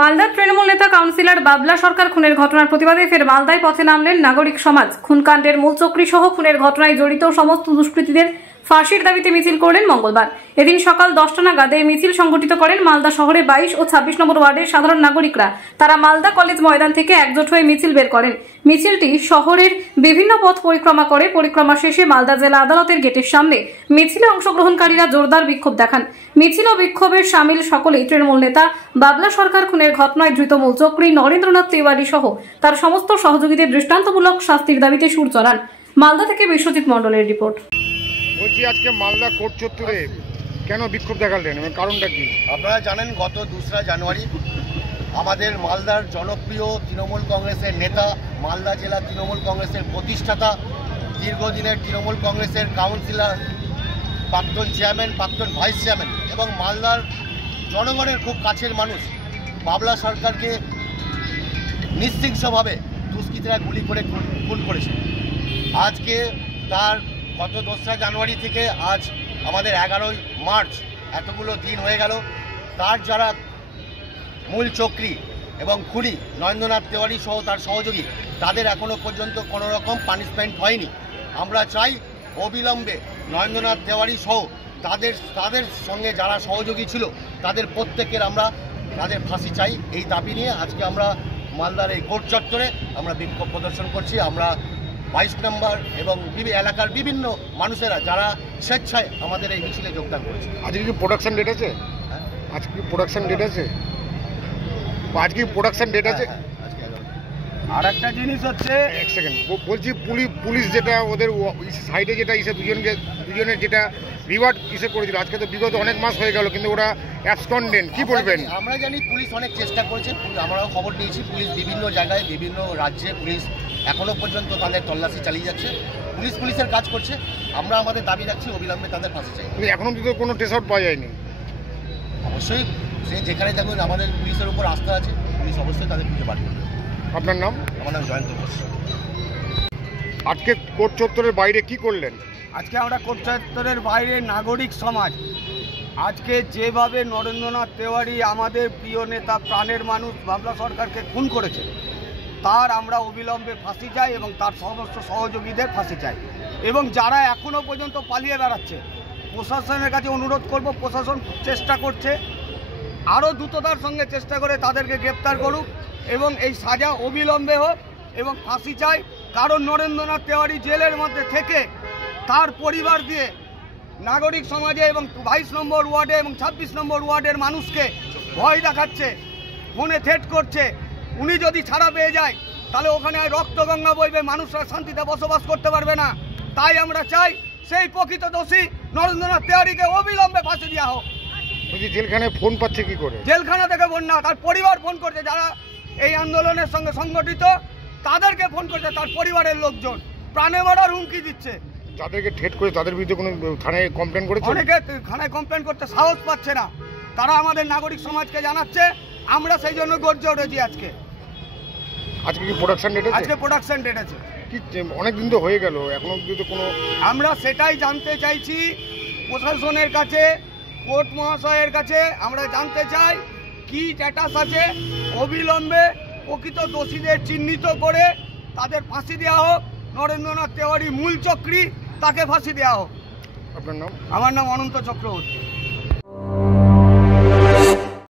মালদার তৃণমূল নেতা কাউন্সিলর বাবলা সরকার খুনের ঘটনার প্রতিবাদে ফের মালদায় পথে নামলেন নাগরিক সমাজ। খুনকাণ্ডের মূল চক্রী সহ খুনের ঘটনায় জড়িত সমস্ত দুষ্কৃতীদের ফাঁসির দাবিতে মিছিল করলেন মঙ্গলবার। এদিন সকাল 10টা নাগাদ এই মিছিল সংগঠিত করেন মালদা শহরে 22 ও 26 নম্বর ওয়ার্ডের সাধারণ নাগরিকরা। তারা মালদা কলেজ ময়দান থেকে একজোট হয়ে মিছিল বের করেন। মিছিলটি শহরের বিভিন্ন পথ পরিক্রমা করে পরিক্রমা শেষে মালদা জেলা আদালতের গেটের সামনে মিছিলে অংশগ্রহণকারীরা জোরদার বিক্ষোভ দেখান। মিছিল ও বিক্ষোভের সামিল সকলেই তৃণমূল নেতা বাবলা সরকার খুনের ঘটনায় ধৃত মূল চক্রী নরেন্দ্রনাথ তিওয়ারি সহ তার সমস্ত সহযোগীদের দৃষ্টান্তমূলক শাস্তির দাবিতে সুর চড়ান। মালদা থেকে বিশ্বজিৎ মণ্ডলের রিপোর্ট। বলছি, আজকে মালদা কোর্ট চত্বরে কেন বিক্ষোভ দেখালেন এবং কারণটা কি? আপনারা জানেন, গত 2রা জানুয়ারি আমাদের মালদার জনপ্রিয় তৃণমূল কংগ্রেসের নেতা, মালদা জেলা তৃণমূল কংগ্রেসের প্রতিষ্ঠাতা, দীর্ঘদিনের তৃণমূল কংগ্রেসের কাউন্সিলর, প্রাক্তন চেয়ারম্যান, প্রাক্তন ভাইস চেয়ারম্যান এবং মালদার জনগণের খুব কাছের মানুষ বাবলা সরকারকে নিঃশৃঙ্খলভাবে দুষ্কৃতীরা গুলি করে খুন করেছে। আজকে তার গত 2রা জানুয়ারি থেকে আজ আমাদের 11ই মার্চ, এতগুলো দিন হয়ে গেল। তার যারা মূল চক্রী এবং খুনি নরেন্দ্রনাথ তিওয়ারি সহ তার সহযোগী, তাদের এখনও পর্যন্ত কোনো রকম পানিশমেন্ট হয়নি। আমরা চাই অবিলম্বে নরেন্দ্রনাথ তিওয়ারি সহ তাদের সঙ্গে যারা সহযোগী ছিল তাদের প্রত্যেকের তাদের ফাঁসি চাই। এই দাবি নিয়ে আজকে আমরা মালদার এই কোর্ট চত্বরে আমরা বিক্ষোভ প্রদর্শন করছি। আমরা 22 নম্বর এবং এলাকার বিভিন্ন মানুষেরা যারা স্বেচ্ছায় আমাদের এই মিছিলে যোগদান করেছে। আজকে কি প্রোডাকশন ডেট আছে? আজকে কি প্রোডাকশন ডেট আছে? আজকে প্রোডাকশন ডেট আছে? আর একটা জিনিস হচ্ছে, এক সেকেন্ড বলছি, পুলিশ যেটা ওদের সাইডে যেটা দুজনের যেটা রিওয়ার্ড করেছিল, আজকে তো বিগত অনেক মাস হয়ে গেল, কিন্তু ওরা অ্যাবসকন্ডেন্ট, কি বলবেন? আমরা জানি পুলিশ অনেক চেষ্টা করেছে, আমরাও খবর নিয়েছি। পুলিশ বিভিন্ন জায়গায় বিভিন্ন রাজ্যে পুলিশ এখনো পর্যন্ত তাদের তল্লাশি চালিয়ে যাচ্ছে। পুলিশের কাজ করছে। আমরা আমাদের দাবি রাখছি অবিলম্বে তাদের ফাঁসি চাই। এখনো কিন্তু কোনো ট্রেস আউট পাওয়া যায়নি। অবশ্যই সে যেখানে থাকুন, আমাদের পুলিশের উপর আস্থা আছে, পুলিশ অবশ্যই তাদের খুঁজে বার করবে। আপনার নাম? আমার নাম জয়ন্ত ঘোষ। আজকে কোর্ট চত্বরের বাইরে কি করলেন? আজকে আমরা কোর্ট চত্বরের বাইরে নাগরিক সমাজ আজকে যেভাবে নরেন্দ্রনাথ তিওয়ারি আমাদের প্রিয় নেতা, প্রাণের মানুষ বাবলা সরকারকে খুন করেছে, তার আমরা অবিলম্বে ফাঁসি চাই এবং তার সমস্ত সহযোগীদের ফাঁসি চাই। এবং যারা এখনও পর্যন্ত পালিয়ে বেড়াচ্ছে, প্রশাসনের কাছে অনুরোধ করব, প্রশাসন চেষ্টা করছে, আরও দ্রুততার সঙ্গে চেষ্টা করে তাদেরকে গ্রেপ্তার করুক এবং এই সাজা অবিলম্বে হোক এবং ফাঁসি চাই। কারণ নরেন্দ্রনাথ তিওয়ারি জেলের মধ্যে থেকে তার পরিবার দিয়ে নাগরিক সমাজে এবং 22 নম্বর ওয়ার্ডে এবং 26 নম্বর ওয়ার্ডের মানুষকে ভয় দেখাচ্ছে, ফোনে থ্রেট করছে। উনি যদি ছাড়া পেয়ে যায় তাহলে ওখানে রক্তগঙ্গা বইবে, মানুষরা শান্তিতে বসবাস করতে পারবে না। তাই আমরা চাই সেই প্রকৃত দোষী নরেন্দ্রনাথ তিওয়ারিকে অবিলম্বে ফাঁসি দেওয়া হোক। জেলখানায় ফোন পাচ্ছে কি করে? জেলখানা থেকে ফোন না, তার পরিবার ফোন করছে, যারা এই আন্দোলনের সঙ্গে সংগঠিত তাদেরকে ফোন করছে, তার পরিবারের লোকজন প্রাণে মারার হুমকি দিচ্ছে। যাদেরকে ঠেট করে তাদের বিরুদ্ধে কোনো থানায় কমপ্লেন করেছে? অনেকে থানায় কমপ্লেন করতে সাহস পাচ্ছে না। তারা আমাদের নাগরিক সমাজকে জানাচ্ছে, আমরা সেই জন্য গর্জে উঠেছি। আজকে কি প্রোডাকশন ডেট আছে? আজকে প্রোডাকশন ডেট আছে। কি অনেক দিন তো হয়ে গেল, এখনো অবধি কোনো? আমরা সেটাই জানতে চাইছি প্রশাসনের কাছে, কোর্ট মহাশয়ের কাছে আমরা জানতে চাই কি স্ট্যাটাস আছে। অবিলম্বে প্রকৃত দোষীদের চিহ্নিত করে তাদের ফাঁসি দেওয়া হোক। নরেন্দ্রনাথ তিওয়ারি মূল চক্রী, তাকে ফাঁসি দেওয়া হোক। আপনার নাম? আমার নাম অনন্ত চক্রবর্তী।